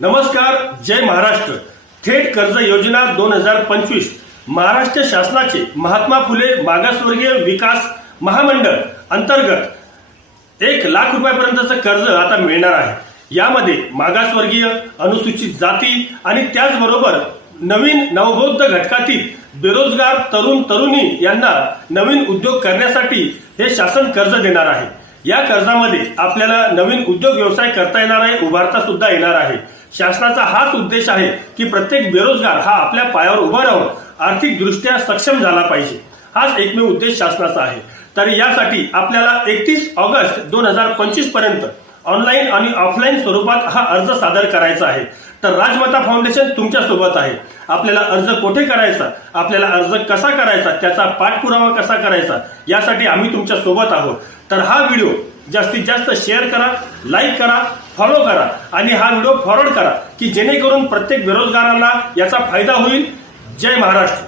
नमस्कार, जय महाराष्ट्र। थेट कर्ज योजना 2025 महाराष्ट्र शासनाचे महात्मा फुले मागासवर्गीय विकास महामंडळ अंतर्गत 1 लाख रुपयापर्यंतचं कर्ज आता मिळणार आहे। यामध्ये मागासवर्गीय, अनुसूचित जाती आणि त्याचबरोबर नवीन नवबौद्ध घटकातील बेरोजगार तरुण तरुणी यांना नवीन उद्योग करण्यासाठी हे शासन कर्ज देणार आहे। या कर्जामध्ये आपल्याला नवीन उद्योग व्यवसाय करता येणार आहे, उभारता सुद्धा येणार आहे। शासनाचा हाच उद्देश आहे की प्रत्येक बेरोजगार हा आपल्या पायावर उभा राहून आर्थिक दृष्ट्या सक्षम झाला पाहिजे। हाच एकमेव उद्देश शासनाचा आहे। तर यासाठी आपल्याला 31 ऑगस्ट 2025 पर्यंत ऑनलाईन आणि ऑफलाईन स्वरूपात हा अर्ज सादर करायचा आहे। तर राजमाता फाउंडेशन तुमच्या सोबत आहे। आपल्याला अर्ज कुठे करायचा, आपल्याला अर्ज कसा करायचा, त्याचा पाठपुरावा कसा करायचा, यासाठी आम्ही तुमच्या सोबत आहोत। तर हा व्हिडिओ जास्तीत जास्त शेअर करा, लाईक करा, फॉलो करा आणि हा व्हिडिओ फॉरवर्ड करा की जेणेकरून प्रत्येक बेरोजगारांना याचा फायदा होईल। जय महाराष्ट्र।